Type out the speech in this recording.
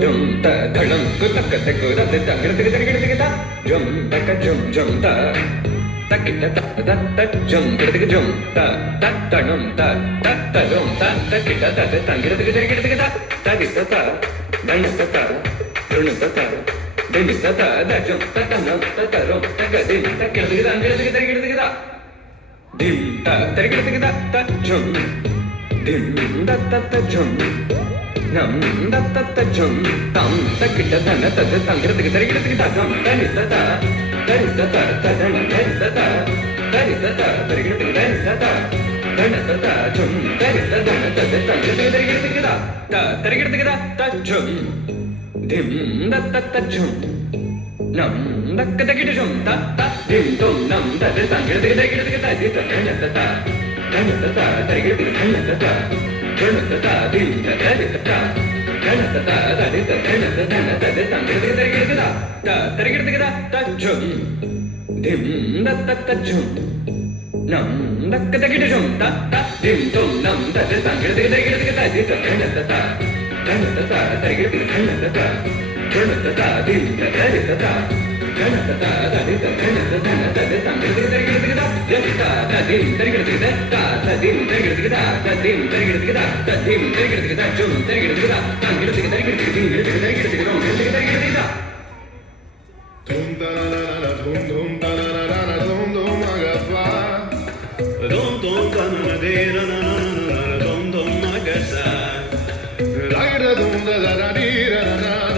dum ta dalam ku tak tak ku da da gir da jum tak jum ta tak ta ta ta jum gir jum ta ta num ta jum ta tak ta ta gir da ta di ta dan ta run ta din ta da jum ta num ta rum ta din ta gir da dim ta gir da jum dim da ta jum nam da ta jum tam ta kita dana ta tangir ta jum ta ni ta ta dana ta dari ta ta tarigir ta dana ta jum dari ta dana ta tangir ta tarigir ta jum dim da ta jum nam da kita jum ta dim tum nam da tangir ta di ta dana ta tarigir ta dana ta dim ta dari ta dana ta dari ta dana ta tangir ta jum dim da ta jum nam da kita jum ta dim tum nam da tangir ta di ta dana ta tarigir ta dana ta dim ta dari ta dana ta dari ta dana ta tangir ta dim tarigir ta dim tarigir ta dim tarigir ta dim tarigir ta jum tarigir ta tangir ta Dum da na na na dum da na na na dum agappa. Dum da na na de na na na dum agasa. La gira dum da da di da na.